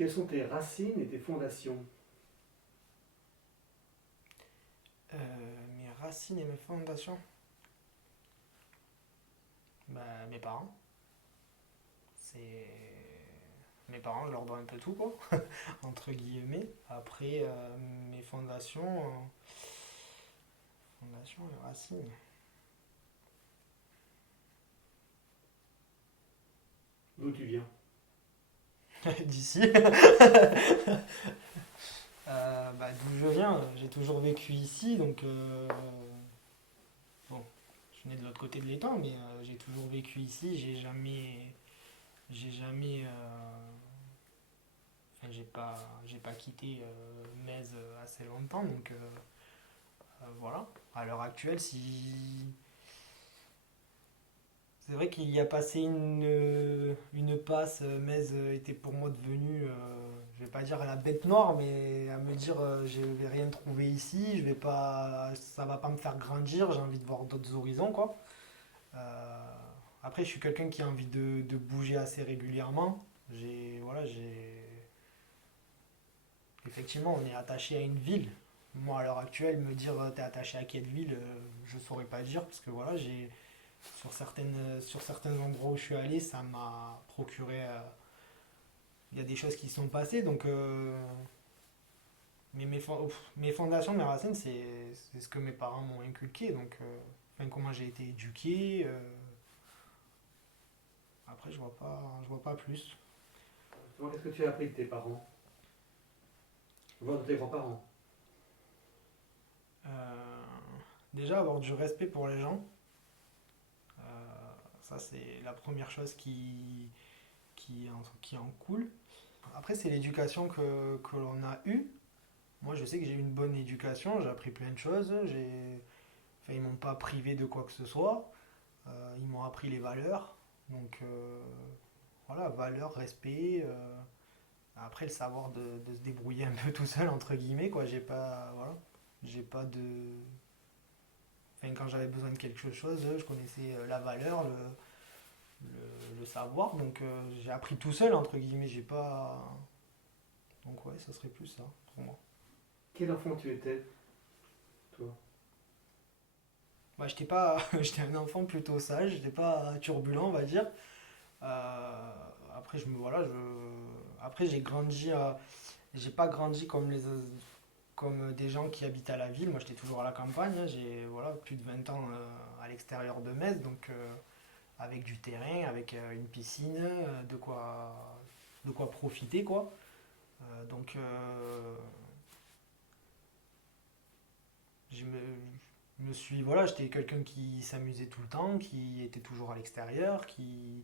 Quelles sont tes racines et tes fondations? Mes racines et mes fondations. Bah, mes parents. C'est. Mes parents, je leur dois un peu tout, quoi, entre guillemets. Après, mes fondations. Fondations et racines. D'où tu viens? D'ici. Bah, d'où je viens, j'ai toujours vécu ici, donc. Bon, je suis né de l'autre côté de l'étang, mais j'ai toujours vécu ici. J'ai jamais. Enfin, j'ai pas quitté Metz assez longtemps, donc voilà. À l'heure actuelle, si. C'est vrai qu'il y a passé une passe, Metz était pour moi devenu, je vais pas dire la bête noire, mais à me dire je vais rien trouver ici, je vais pas, ça va pas me faire grandir, j'ai envie de voir d'autres horizons quoi. Euh, Après, je suis quelqu'un qui a envie de bouger assez régulièrement. Voilà, effectivement, on est attaché à une ville. Moi, à l'heure actuelle, me dire t'es attaché à quelle ville, je saurais pas dire parce que voilà, sur certains endroits où je suis allé, ça m'a procuré. Il y a des choses qui se sont passées, donc. Mais mes fondations, mes racines, c'est ce que mes parents m'ont inculqué, donc. Enfin, comment j'ai été éduqué. Après, je vois pas plus. Qu'est-ce que tu as appris de tes parents? Voire de tes grands-parents? Euh, Déjà, avoir du respect pour les gens, euh, ça c'est la première chose qui en coule. Après, c'est l'éducation que l'on a eue. Moi, je sais que j'ai eu une bonne éducation, j'ai appris plein de choses. Enfin, ils m'ont pas privé de quoi que ce soit. Ils m'ont appris les valeurs. Donc, voilà, valeurs, respect. Après, le savoir de se débrouiller un peu tout seul, entre guillemets, quoi. J'ai pas. Voilà. J'ai pas de. Enfin, quand j'avais besoin de quelque chose, je connaissais la valeur, le savoir. Donc, j'ai appris tout seul, entre guillemets. J'ai pas. Donc, ouais, ça serait plus ça, pour moi. Quel enfant tu étais, toi? Bah, j'étais pas, j'étais un enfant plutôt sage, j'étais pas turbulent, on va dire. Euh, Après, après j'ai grandi, j'ai pas grandi comme des gens qui habitent à la ville. Moi, j'étais toujours à la campagne. Hein. J'ai voilà plus de 20 ans à l'extérieur de Metz, donc avec du terrain, avec une piscine, de quoi profiter quoi. Donc je me suis voilà, j'étais quelqu'un qui s'amusait tout le temps, qui était toujours à l'extérieur, qui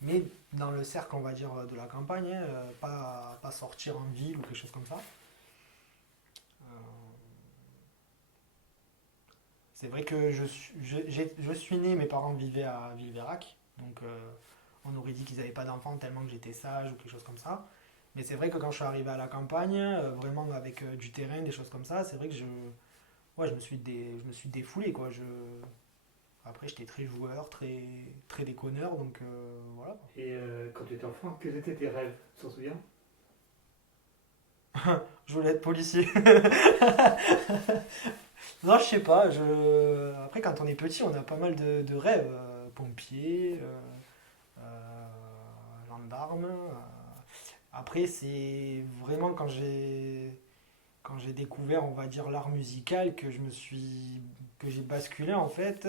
mais dans le cercle on va dire de la campagne, hein, pas sortir en ville ou quelque chose comme ça. Euh, c'est vrai que je suis né, mes parents vivaient à Villeverac, donc on aurait dit qu'ils n'avaient pas d'enfants tellement que j'étais sage ou quelque chose comme ça. Mais c'est vrai que quand je suis arrivé à la campagne, vraiment avec du terrain, des choses comme ça, c'est vrai que ouais, je me suis défoulé quoi. Après, j'étais très joueur, très déconneur, donc voilà. Et quand tu étais enfant, quels étaient tes rêves? Tu t'en souviens? Je voulais être policier. Non, je sais pas. Après, quand on est petit, on a pas mal de rêves. Pompier, gendarme. Après, c'est vraiment quand j'ai découvert, on va dire, l'art musical que j'ai basculé en fait.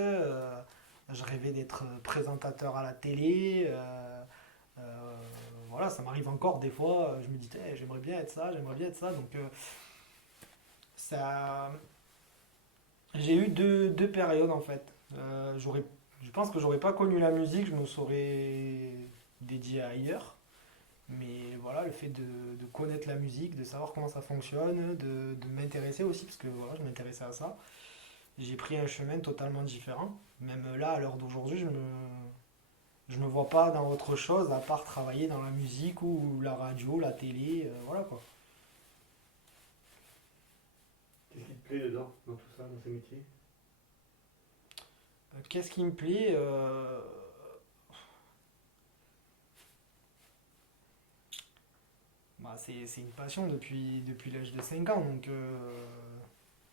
Je rêvais d'être présentateur à la télé. Voilà, ça m'arrive encore des fois. Je me dis, eh, j'aimerais bien être ça, j'aimerais bien être ça. Donc, ça, j'ai eu deux périodes en fait. Je pense que j'aurais pas connu la musique, je me serais dédié ailleurs. Mais voilà, le fait de connaître la musique, de savoir comment ça fonctionne, de m'intéresser aussi, parce que voilà, je m'intéressais à ça, j'ai pris un chemin totalement différent. Même là, à l'heure d'aujourd'hui, je me vois pas dans autre chose à part travailler dans la musique ou la radio, la télé, voilà quoi. Qu'est-ce qui te plaît dedans, dans tout ça, dans ces métiers? Qu'est-ce qui me plaît bah, c'est une passion depuis l'âge de 5 ans. Donc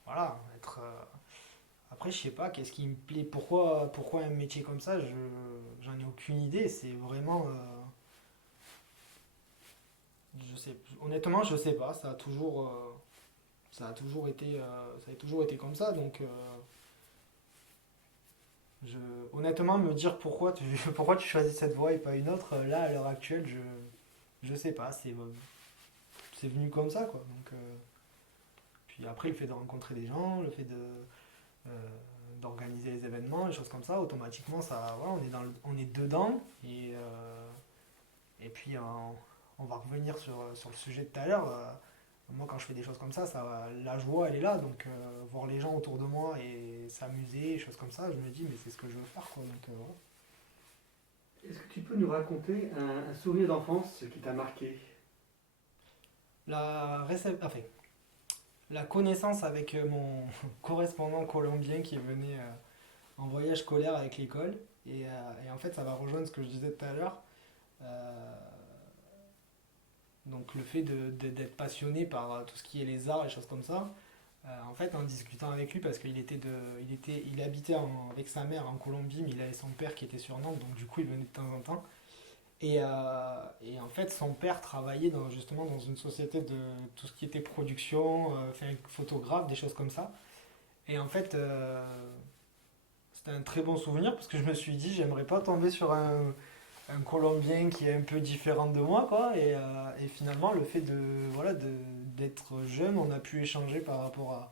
voilà, après, je sais pas, qu'est-ce qui me plaît, pourquoi un métier comme ça, j'en ai aucune idée. C'est vraiment. Je sais, honnêtement, je sais pas. Ça a toujours été comme ça. Donc, je, honnêtement, me dire pourquoi tu choisis cette voie et pas une autre, là, à l'heure actuelle, je sais pas. C'est venu comme ça, quoi. Donc, puis après, le fait de rencontrer des gens, le fait euh, d'organiser les événements, les choses comme ça, automatiquement, ça, voilà, on est dedans. Et puis, on va revenir sur le sujet de tout à l'heure. Moi, quand je fais des choses comme ça, la joie, elle est là. Donc, voir les gens autour de moi et s'amuser, choses comme ça, je me dis, mais c'est ce que je veux faire, quoi. Donc, voilà. Est-ce que tu peux nous raconter un souvenir d'enfance qui t'a marqué? Enfin, la connaissance avec mon correspondant colombien qui venait en voyage scolaire avec l'école. Et en fait, ça va rejoindre ce que je disais tout à l'heure. Euh, donc le fait d'être passionné par tout ce qui est les arts et choses comme ça, en fait en discutant avec lui parce il habitait avec sa mère en Colombie mais il avait son père qui était sur Nantes donc du coup il venait de temps en temps et en fait son père travaillait justement dans une société de tout ce qui était production, enfin, photographe, des choses comme ça et en fait c'était un très bon souvenir parce que je me suis dit j'aimerais pas tomber sur un Colombien qui est un peu différent de moi, quoi. Et finalement, le fait d'être jeune, on a pu échanger par rapport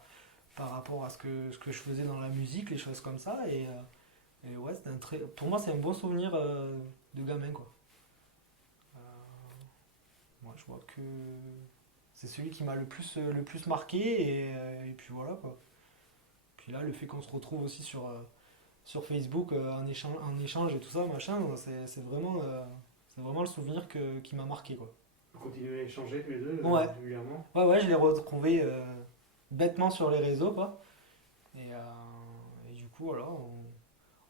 à ce que je faisais dans la musique, les choses comme ça. Et ouais, pour moi, c'est un bon souvenir de gamin, quoi. Euh, Moi, je vois que c'est celui qui m'a le plus marqué. Et puis voilà, quoi. Puis là, le fait qu'on se retrouve aussi sur Facebook en échange et tout ça, machin, c'est vraiment le souvenir qui m'a marqué, quoi. Vous continuez à échanger tous les deux Ouais, régulièrement? ouais, je l'ai retrouvé bêtement sur les réseaux, quoi. Et du coup, voilà,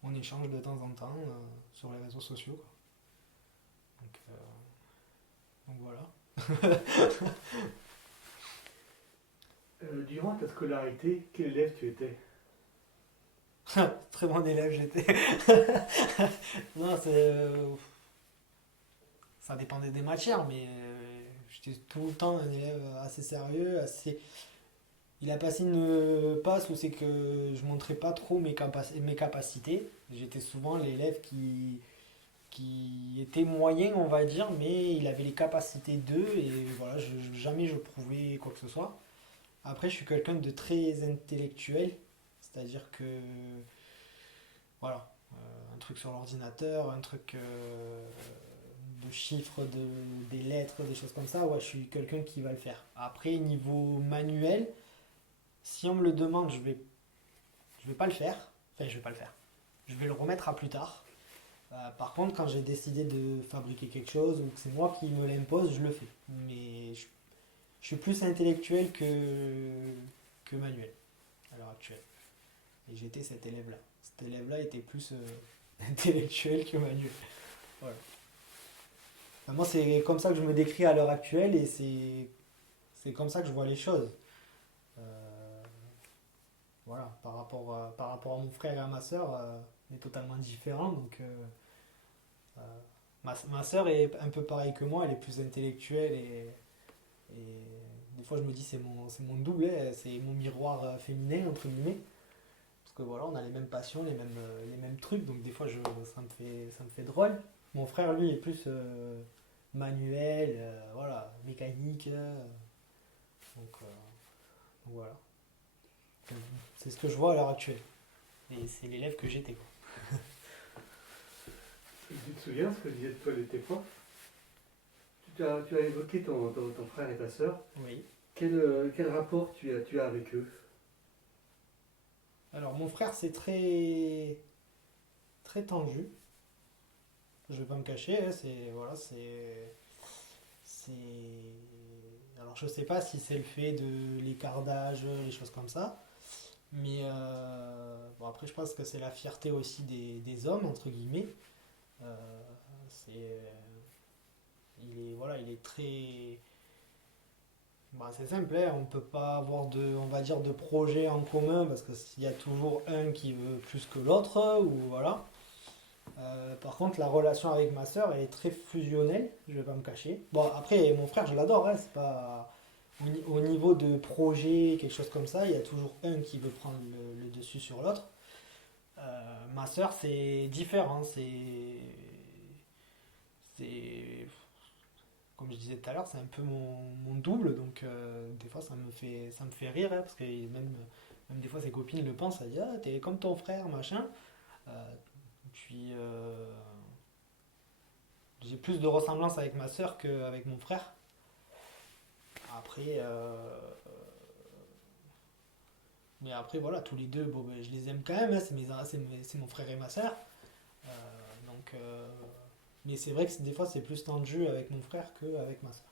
on échange de temps en temps sur les réseaux sociaux, quoi. Donc voilà. Durant ta scolarité, quel élève tu étais? Très bon élève j'étais. Non, ça dépendait des matières, mais j'étais tout le temps un élève assez sérieux, assez. Il a passé une passe où c'est que je montrais pas trop mes capacités. J'étais souvent l'élève qui était moyen, on va dire, mais il avait les capacités d'eux et voilà, jamais je prouvais quoi que ce soit. Après, je suis quelqu'un de très intellectuel, c'est-à-dire que voilà, un truc sur l'ordinateur, un truc de chiffres, des lettres, des choses comme ça, ouais, je suis quelqu'un qui va le faire. Après, niveau manuel, si on me le demande, je vais pas le faire. Enfin, je vais pas le faire. Je vais le remettre à plus tard. Par contre, quand j'ai décidé de fabriquer quelque chose ou que c'est moi qui me l'impose, je le fais. Mais je suis plus intellectuel que manuel à l'heure actuelle. Et j'étais cet élève-là. Cet élève-là était plus intellectuel que manuel. Voilà. Enfin, moi, c'est comme ça que je me décris à l'heure actuelle et c'est comme ça que je vois les choses. Euh, voilà, par rapport à mon frère et à ma soeur, on est totalement différents. Donc, euh, ma soeur est un peu pareille que moi, elle est plus intellectuelle et des fois je me dis c'est mon double, hein, c'est mon miroir féminin, entre guillemets. Parce que voilà, on a les mêmes passions, les mêmes trucs, donc des fois ça me fait drôle. Mon frère, lui, est plus manuel, voilà, mécanique. Donc, donc voilà. C'est ce que je vois à l'heure actuelle. Et c'est l'élève que j'étais, quoi. Tu te souviens ce que disaient toi tes profs? Tu as évoqué ton frère et ta sœur. Oui. Quel rapport tu as avec eux? Alors, mon frère, c'est très, très tendu. Je vais pas me cacher, hein, c'est. Alors, je sais pas si c'est le fait de l'écart d'âge, les choses comme ça. Mais bon, après, je pense que c'est la fierté aussi des hommes, entre guillemets. Euh, c'est, il est, voilà, il est très. Bah, c'est simple, hein, on peut pas avoir on va dire, de projet en commun parce qu'il y a toujours un qui veut plus que l'autre, ou voilà. Par contre, la relation avec ma sœur, elle est très fusionnelle, je vais pas me cacher. Bon, après, mon frère, je l'adore, hein, c'est pas... Au niveau de projet, quelque chose comme ça, il y a toujours un qui veut prendre le dessus sur l'autre. Ma sœur, c'est différent, c'est comme je disais tout à l'heure, c'est un peu mon double, donc des fois ça me fait rire, hein, parce que même des fois ses copines le pensent, elles disent ah t'es comme ton frère, machin. Euh, puis j'ai plus de ressemblance avec ma sœur qu'avec mon frère. Après, mais après voilà, tous les deux, bon, ben, je les aime quand même, hein, c'est mon frère et ma sœur. Donc, mais c'est vrai que des fois c'est plus tendu avec mon frère qu'avec ma sœur.